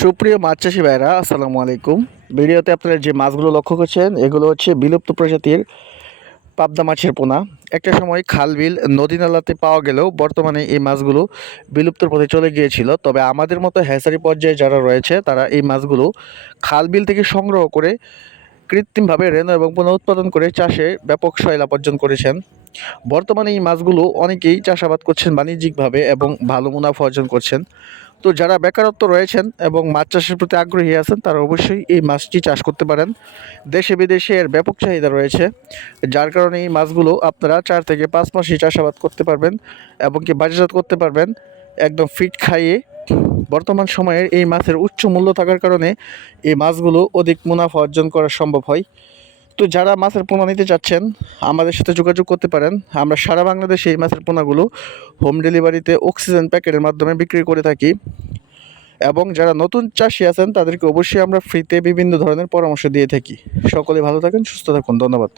সুপ্রিয় মাছ চাষি ভাইরা আসসালামু আলাইকুম। ভিডিওতে আপনারা যে মাছগুলো লক্ষ্য করছেন, এগুলো হচ্ছে বিলুপ্ত প্রজাতির পাবদা মাছের পোনা। একটা সময় খাল বিল নদী নালাতে পাওয়া গেলেও বর্তমানে এই মাছগুলো বিলুপ্তর পথে চলে গিয়েছিল। তবে আমাদের মতো হ্যাসারি পর্যায়ে যারা রয়েছে, তারা এই মাছগুলো খাল বিল থেকে সংগ্রহ করে কৃত্রিমভাবে রেণু এবং পুনঃ উৎপাদন করে চাষে ব্যাপক সয়লাভ অর্জন করেছেন। বর্তমানে এই মাছগুলো অনেকেই চাষাবাদ করছেন বাণিজ্যিকভাবে এবং ভালো মুনাফা অর্জন করছেন। তো যারা বেকারত্ব রয়েছেন এবং মাছ চাষের প্রতি আগ্রহী আছেন, তারা অবশ্যই এই মাছটি চাষ করতে পারেন। দেশে বিদেশে এর ব্যাপক চাহিদা রয়েছে, যার কারণে এই মাছগুলো আপনারা চার থেকে পাঁচ মাসই চাষাবাদ করতে পারবেন এবং কি বাজারজাত করতে পারবেন। একদম ফিট খাইয়ে বর্তমান সময়ের এই মাছের উচ্চ মূল্য থাকার কারণে এই মাছগুলো অধিক মুনাফা অর্জন করা সম্ভব হয়। তো যারা মাছের পোনা নিতে চাচ্ছেন, আমাদের সাথে যোগাযোগ করতে পারেন। আমরা সারা বাংলাদেশে এই মাছের পোনাগুলো হোম ডেলিভারিতে অক্সিজেন প্যাকেটের মাধ্যমে বিক্রি করে থাকি। এবং যারা নতুন চাষি আছেন, তাদেরকে অবশ্যই আমরা ফ্রিতে বিভিন্ন ধরনের পরামর্শ দিয়ে থাকি। সকলে ভালো থাকেন, সুস্থ থাকুন। ধন্যবাদ।